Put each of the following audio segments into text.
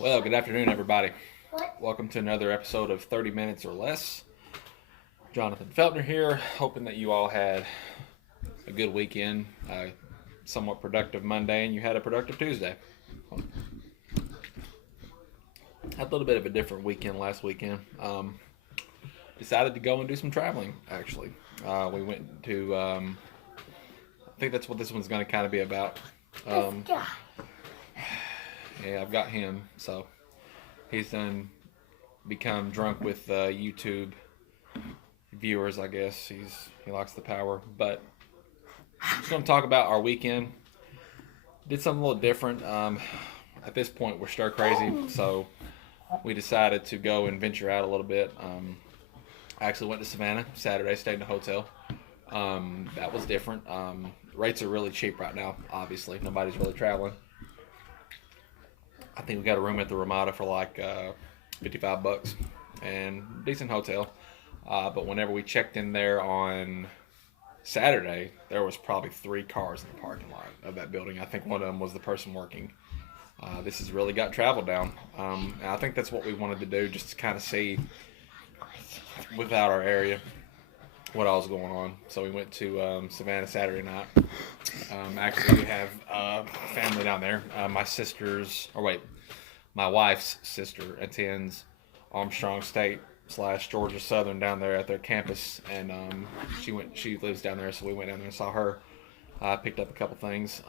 Well, good afternoon, everybody. Welcome to another episode of 30 Minutes or Less. Jonathan Feltner here, hoping that you all had a good weekend, a somewhat productive Monday, and you had a productive Tuesday. Had a little bit of a different weekend last weekend. Decided to go and do some traveling, actually. We went to, I think that's what this one's going to kind of be about. Yeah, I've got him, so he's done become drunk with YouTube viewers, I guess. He likes the power. But I'm just going to talk about our weekend. Did something a little different. At this point, we're stir crazy, so we decided to go and venture out a little bit. I actually went to Savannah Saturday, stayed in a hotel. That was different. Rates are really cheap right now, obviously. Nobody's really traveling. I think we got a room at the Ramada for like $55 and decent hotel. But whenever we checked in there on Saturday, there was probably 3 cars in the parking lot of that building. I think one of them was the person working. This has really got travel down. And I think that's what we wanted to do, just to kind of see without our area what all was going on. So we went to Savannah Saturday night. Actually, we have family down there. My wife's sister attends Armstrong State / Georgia Southern down there at their campus, and she lives down there, so we went down there and saw her. Picked up a couple things.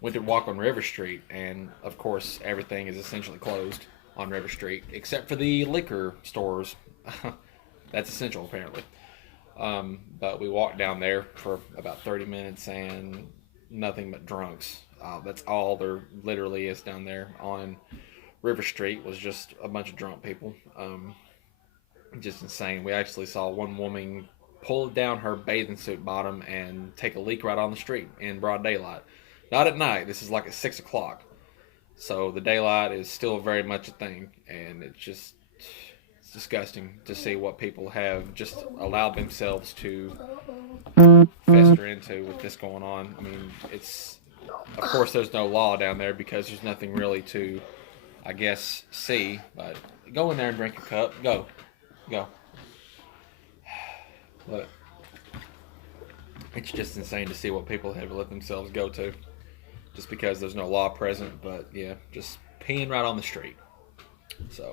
Went to walk on River Street, and of course everything is essentially closed on River Street except for the liquor stores. That's essential, apparently. But we walked down there for about 30 minutes and nothing but drunks. That's all there literally is down there on River Street, was just a bunch of drunk people. Just insane. We actually saw one woman pull down her bathing suit bottom and take a leak right on the street in broad daylight. Not at night. This is like at 6 o'clock. So the daylight is still very much a thing, and it's disgusting to see what people have just allowed themselves to fester into with this going on. I mean, of course there's no law down there because there's nothing really to, I guess, see. But go in there and drink a cup. Go. But it's just insane to see what people have let themselves go to, just because there's no law present. But yeah, just peeing right on the street. So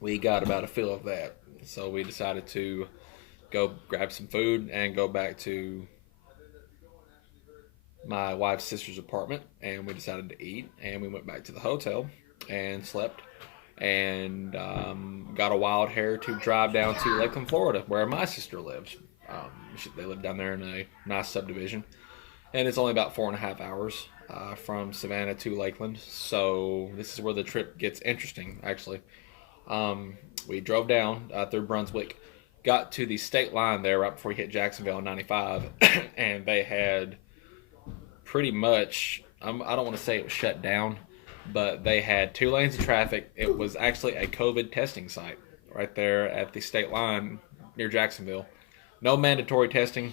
we got about a feel of that. So we decided to go grab some food and go back to my wife's sister's apartment, and we decided to eat, and we went back to the hotel and slept, and got a wild hair to drive down to Lakeland, Florida, where my sister lives. They live down there in a nice subdivision, and it's only about 4.5 hours from Savannah to Lakeland. So this is where the trip gets interesting, actually. We drove down through Brunswick, got to the state line there right before we hit Jacksonville on 95, and they had pretty much, I don't want to say it was shut down, but they had 2 lanes of traffic. It was actually a COVID testing site right there at the state line near Jacksonville. No mandatory testing,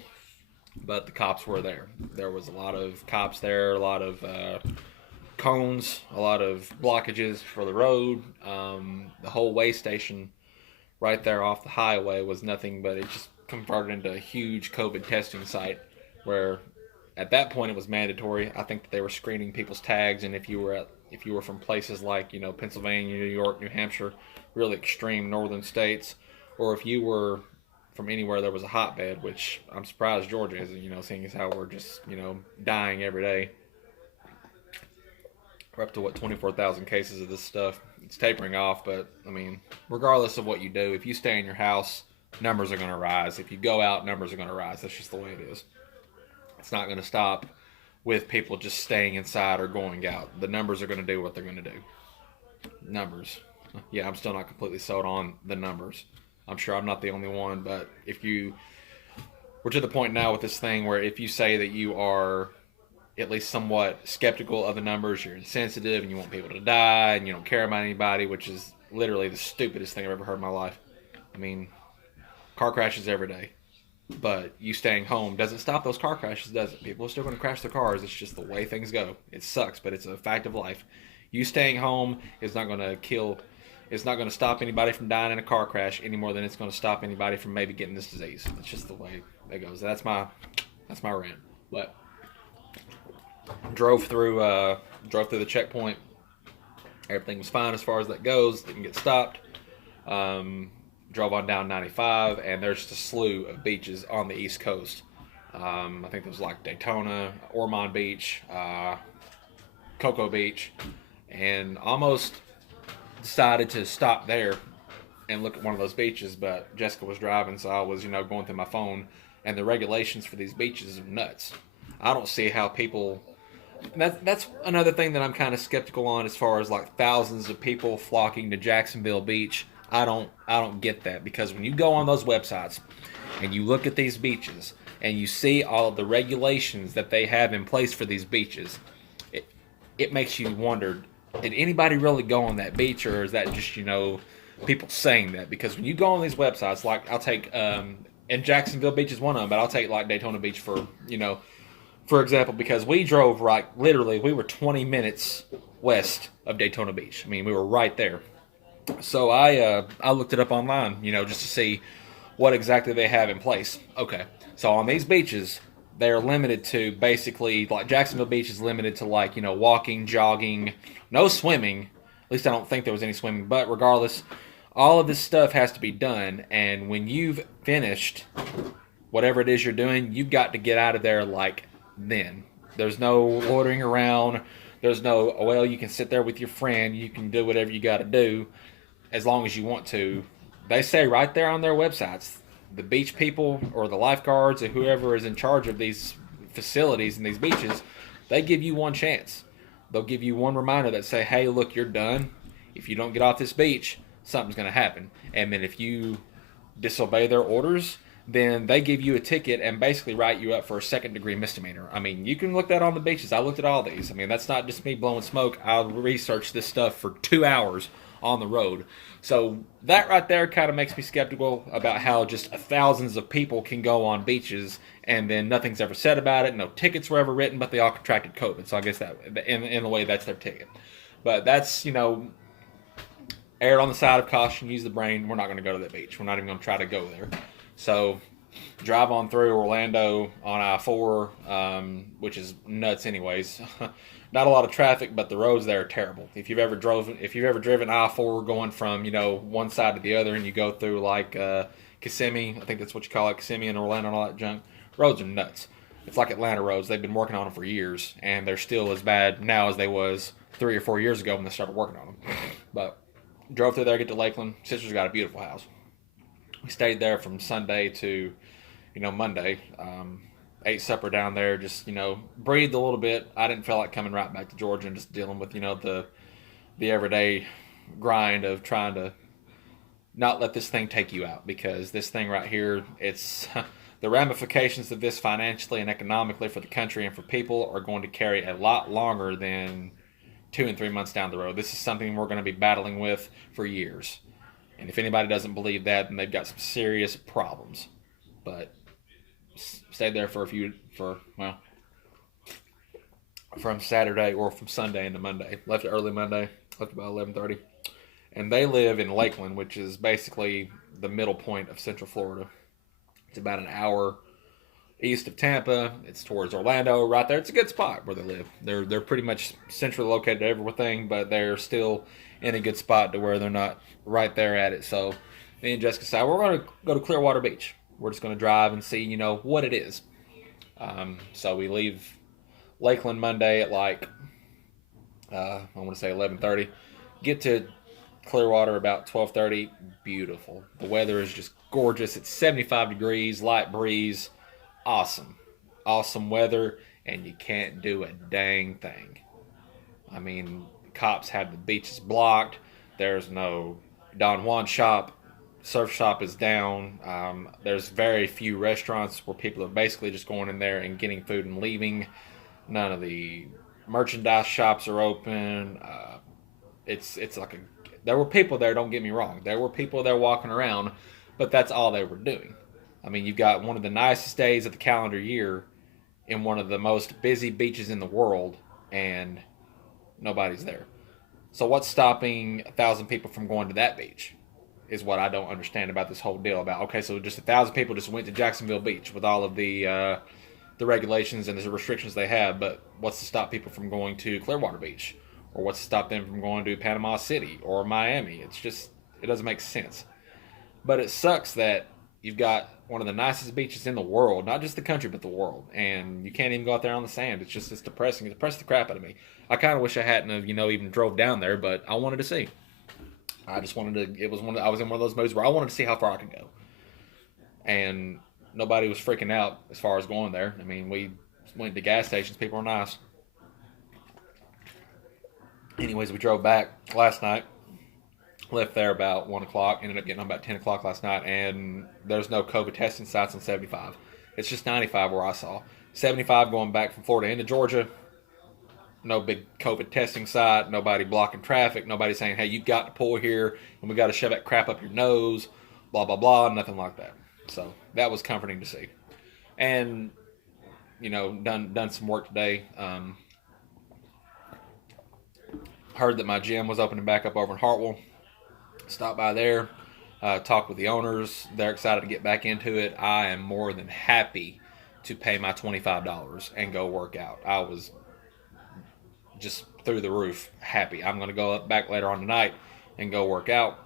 but the cops were there. There was a lot of cops there, a lot of cones, a lot of blockages for the road. The whole way station right there off the highway was nothing but it just converted into a huge COVID testing site, where at that point it was mandatory. I think that they were screening people's tags, and if you were from places like, Pennsylvania, New York, New Hampshire, really extreme northern states, or if you were from anywhere there was a hotbed, which I'm surprised Georgia isn't, seeing as how we're just, dying every day. We're up to 24,000 cases of this stuff. It's tapering off, but I mean, regardless of what you do, if you stay in your house, numbers are going to rise. If you go out, numbers are going to rise. That's just the way it is. It's not going to stop with people just staying inside or going out. The numbers are going to do what they're going to do. Numbers. Yeah, I'm still not completely sold on the numbers. I'm sure I'm not the only one, but we're to the point now with this thing where if you say that you are at least somewhat skeptical of the numbers, you're insensitive and you want people to die and you don't care about anybody, which is literally the stupidest thing I've ever heard in my life. I mean, car crashes every day, but you staying home doesn't stop those car crashes, does it? People are still going to crash their cars. It's just the way things go. It sucks, but it's a fact of life. You staying home is not going to kill. It's not going to stop anybody from dying in a car crash any more than it's going to stop anybody from maybe getting this disease. It's just the way that goes. That's my rant. But drove through the checkpoint. Everything was fine as far as that goes. Didn't get stopped. Drove on down 95, and there's just a slew of beaches on the East Coast. I think there was like Daytona, Ormond Beach, Cocoa Beach, and almost decided to stop there and look at one of those beaches, but Jessica was driving, so I was, going through my phone, and the regulations for these beaches are nuts. I don't see how people. That's another thing that I'm kind of skeptical on, as far as like thousands of people flocking to Jacksonville Beach. I don't get that, because when you go on those websites and you look at these beaches and you see all of the regulations that they have in place for these beaches, it makes you wonder, did anybody really go on that beach, or is that just, people saying that? Because when you go on these websites, like I'll take, and Jacksonville Beach is one of them, but I'll take like Daytona Beach for example, because we drove literally, we were 20 minutes west of Daytona Beach. I mean, we were right there. So I looked it up online, just to see what exactly they have in place. Okay, so on these beaches, they're limited to basically, like Jacksonville Beach is limited to walking, jogging, no swimming. At least I don't think there was any swimming, but regardless, all of this stuff has to be done. And when you've finished whatever it is you're doing, you've got to get out of there then. There's no loitering around. There's no, well, you can sit there with your friend. You can do whatever you got to do as long as you want to. They say right there on their websites, the beach people or the lifeguards or whoever is in charge of these facilities and these beaches, they give you one chance. They'll give you one reminder that say, hey, look, you're done. If you don't get off this beach, something's going to happen. And then if you disobey their orders, then they give you a ticket and basically write you up for a second-degree misdemeanor. I mean, you can look that on the beaches. I looked at all these. I mean, that's not just me blowing smoke. I researched this stuff for 2 hours on the road. So that right there kind of makes me skeptical about how just thousands of people can go on beaches and then nothing's ever said about it. No tickets were ever written, but they all contracted COVID. So I guess that, in a way, that's their ticket. But that's, err on the side of caution, use the brain. We're not going to go to that beach. We're not even going to try to go there. So drive on through Orlando on I-4, which is nuts anyways. Not a lot of traffic, but the roads there are terrible. If you've ever driven I-4 going from, one side to the other, and you go through like Kissimmee, I think that's what you call it, Kissimmee and Orlando and all that junk, roads are nuts. It's like Atlanta roads. They've been working on them for years, and they're still as bad now as they was 3 or 4 years ago when they started working on them. But drove through there, get to Lakeland. Sister's got a beautiful house. We stayed there from Sunday to, Monday. Ate supper down there, just, breathed a little bit. I didn't feel like coming right back to Georgia and just dealing with, the everyday grind of trying to not let this thing take you out, because this thing right here, it's the ramifications of this financially and economically for the country and for people are going to carry a lot longer than 2 and 3 months down the road. This is something we're going to be battling with for years. And if anybody doesn't believe that, then they've got some serious problems. But stayed there from Saturday or from Sunday into Monday. Left early Monday, left about 11:30. And they live in Lakeland, which is basically the middle point of Central Florida. It's about an hour east of Tampa. It's towards Orlando, right there. It's a good spot where they live. They're pretty much centrally located to everything, but they're still in a good spot to where they're not right there at it. So me and Jessica said, we're going to go to Clearwater Beach. We're just going to drive and see, what it is. So we leave Lakeland Monday at I want to say 11:30. Get to Clearwater about 12:30. Beautiful. The weather is just gorgeous. It's 75 degrees, light breeze. Awesome. Awesome weather, and you can't do a dang thing. I mean, cops have the beaches blocked. There's no Don Juan shop. Surf shop is down. There's very few restaurants where people are basically just going in there and getting food and leaving. None of the merchandise shops are open. It's like there were people there, don't get me wrong. There were people there walking around, but that's all they were doing. I mean, you've got one of the nicest days of the calendar year in one of the most busy beaches in the world, and nobody's there. So what's stopping 1,000 people from going to that beach? Is what I don't understand about this whole deal. About okay, so just 1,000 people just went to Jacksonville Beach with all of the regulations and the restrictions they have, but what's to stop people from going to Clearwater Beach, or what's to stop them from going to Panama City or Miami? It's just it doesn't make sense. But it sucks that you've got one of the nicest beaches in the world, not just the country but the world, and you can't even go out there on the sand. It's depressing. It depressed the crap out of me. I kind of wish I hadn't have even drove down there, but I wanted to see. I just wanted to. It was one. I was in one of those modes where I wanted to see how far I could go, and nobody was freaking out as far as going there. I mean, we went to gas stations. People were nice. Anyways, we drove back last night. Left there about 1 o'clock. Ended up getting home about 10 o'clock last night, and there's no COVID testing sites on 75. It's just 95 where I saw 75 going back from Florida into Georgia. No big COVID testing site. Nobody blocking traffic. Nobody saying, "Hey, you got to pull here, and we got to shove that crap up your nose." Blah blah blah. Nothing like that. So that was comforting to see. And done some work today. Heard that my gym was opening back up over in Hartwell. Stopped by there, talked with the owners. They're excited to get back into it. I am more than happy to pay my $25 and go work out. I was just through the roof happy. I'm going to go back later on tonight and go work out,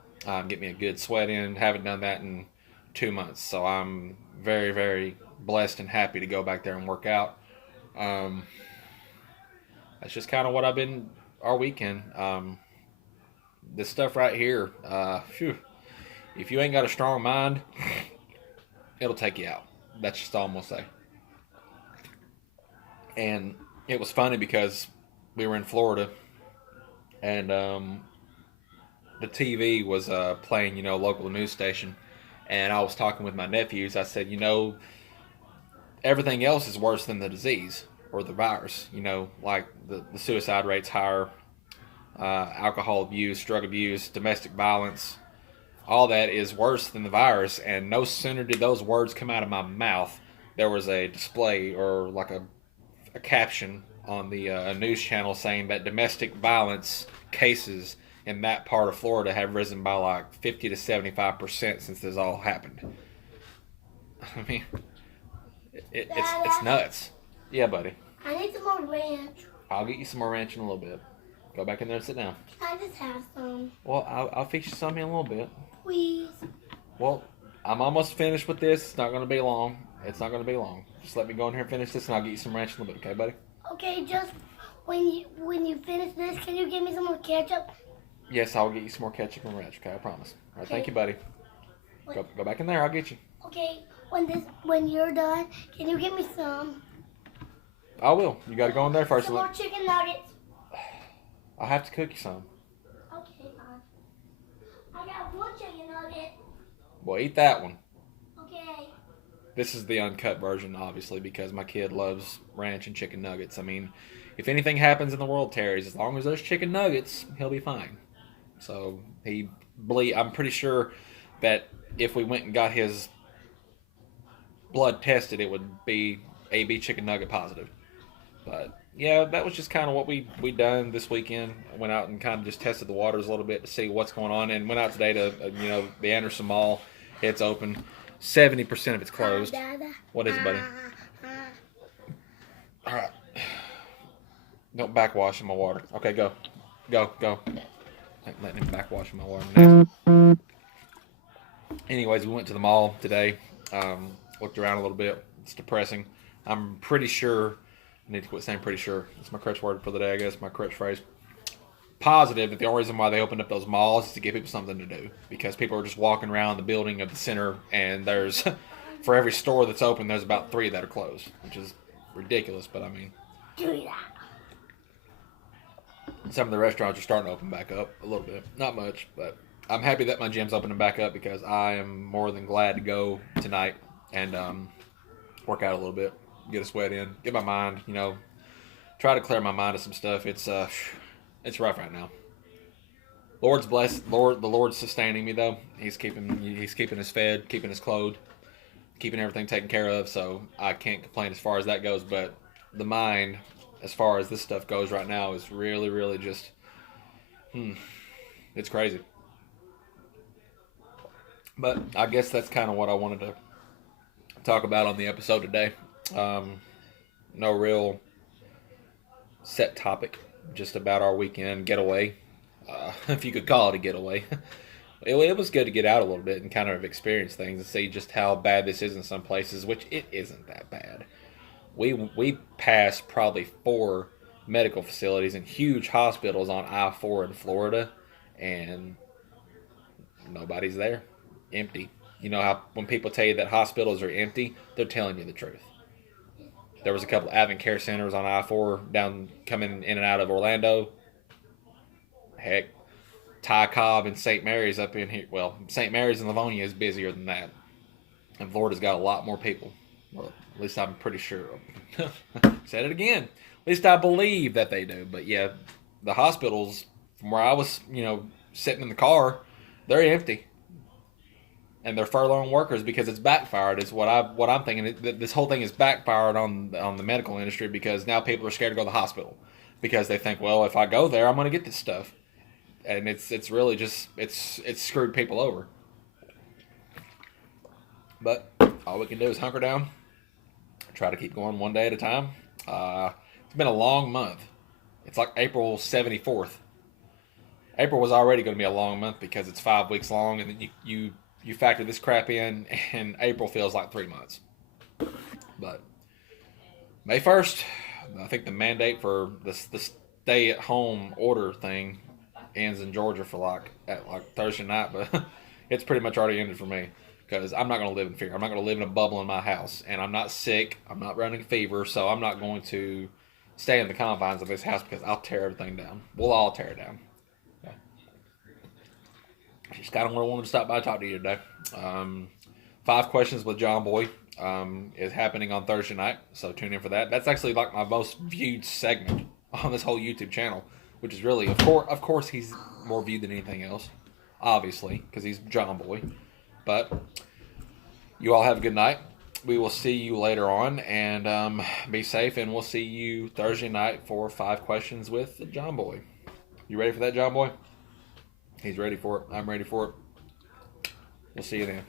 get me a good sweat in. Haven't done that in 2 months, so I'm very, very blessed and happy to go back there and work out. That's just kind of what I've been our weekend. This stuff right here, if you ain't got a strong mind, it'll take you out. That's just all I'm going to say. And it was funny because we were in Florida, and the TV was playing, local news station, and I was talking with my nephews. I said, everything else is worse than the disease or the virus. Like the suicide rate's higher, alcohol abuse, drug abuse, domestic violence. All that is worse than the virus, and no sooner did those words come out of my mouth, there was a display or like a caption on the news channel saying that domestic violence cases in that part of Florida have risen by like 50 to 75% since this all happened. I mean, it's nuts. Yeah, buddy. I need some more ranch. I'll get you some more ranch in a little bit. Go back in there and sit down. I just have some. Well, I'll fix you some in a little bit. Please. Well, I'm almost finished with this. It's not going to be long. It's not going to be long. Just let me go in here and finish this, and I'll get you some ranch in a little bit. Okay, buddy? Okay, just when you finish this, can you give me some more ketchup? Yes, I'll get you some more ketchup and ranch. Okay, I promise. All right, Okay. Thank you, buddy. Go back in there. I'll get you. Okay, when you're done, can you give me some? I will. You got to go in there first. Some more chicken nuggets. I'll have to cook you some. Okay, fine. I got one chicken nugget. Well, eat that one. Okay. This is the uncut version, obviously, because my kid loves ranch and chicken nuggets. I mean, if anything happens in the world, Terry's, as long as there's chicken nuggets, he'll be fine. So I'm pretty sure that if we went and got his blood tested, it would be AB chicken nugget positive. But yeah, that was just kind of what we done this weekend. Went out and kind of just tested the waters a little bit to see what's going on, and went out today to the Anderson Mall. It's open. 70% of it's closed. What is it, buddy? All right. Don't backwash in my water. Okay, go. Let me backwash in my water. Next. Anyways, we went to the mall today. Looked around a little bit. It's depressing. I'm pretty sure. I need to quit saying pretty sure. It's my crutch word for the day, I guess. My crutch phrase. Positive that the only reason why they opened up those malls is to give people something to do. Because people are just walking around the building of the center, and there's, for every store that's open, there's about 3 that are closed. Which is ridiculous, but I mean. Some of the restaurants are starting to open back up a little bit. Not much, but I'm happy that my gym's opening back up because I am more than glad to go tonight and work out a little bit. Get a sweat in, get my mind, try to clear my mind of some stuff. It's rough right now. Lord's blessed. The Lord's sustaining me though. He's keeping us fed, keeping us clothed, keeping everything taken care of. So I can't complain as far as that goes. But the mind, as far as this stuff goes right now, is really, really just, It's crazy. But I guess that's kind of what I wanted to talk about on the episode today. No real set topic, just about our weekend getaway, if you could call it a getaway. It was good to get out a little bit and kind of experience things and see just how bad this is in some places, which it isn't that bad. We passed probably 4 medical facilities and huge hospitals on I-4 in Florida, and nobody's there. Empty. You know how when people tell you that hospitals are empty, they're telling you the truth. There was a couple of Advent Care Centers on I-4 down coming in and out of Orlando. Heck, Ty Cobb and St. Mary's up in here. Well, St. Mary's and Livonia is busier than that. And Florida's got a lot more people. Well, at least I'm pretty sure. Said it again. At least I believe that they do. But yeah, the hospitals, from where I was, sitting in the car, they're empty. And they're furloughing workers because it's backfired. Is what I'm thinking. This whole thing is backfired on the medical industry because now people are scared to go to the hospital because they think, well, if I go there, I'm going to get this stuff, and it's really just it's screwed people over. But all we can do is hunker down, try to keep going one day at a time. It's been a long month. It's like April 74th. April was already going to be a long month because it's 5 weeks long, and then you factor this crap in, and April feels like 3 months. But May 1st, I think the mandate for the stay-at-home order thing ends in Georgia for at Thursday night, but it's pretty much already ended for me because I'm not going to live in fear. I'm not going to live in a bubble in my house, and I'm not sick. I'm not running a fever, so I'm not going to stay in the confines of this house because I'll tear everything down. We'll all tear it down. Just kind of what I wanted to stop by and talk to you today. 5 Questions with John Boy is happening on Thursday night, so tune in for that. That's actually like my most viewed segment on this whole YouTube channel, which is really, of course, he's more viewed than anything else, obviously, because he's John Boy. But you all have a good night. We will see you later on, and be safe, and we'll see you Thursday night for 5 Questions with John Boy. You ready for that, John Boy? He's ready for it. I'm ready for it. We'll see you then.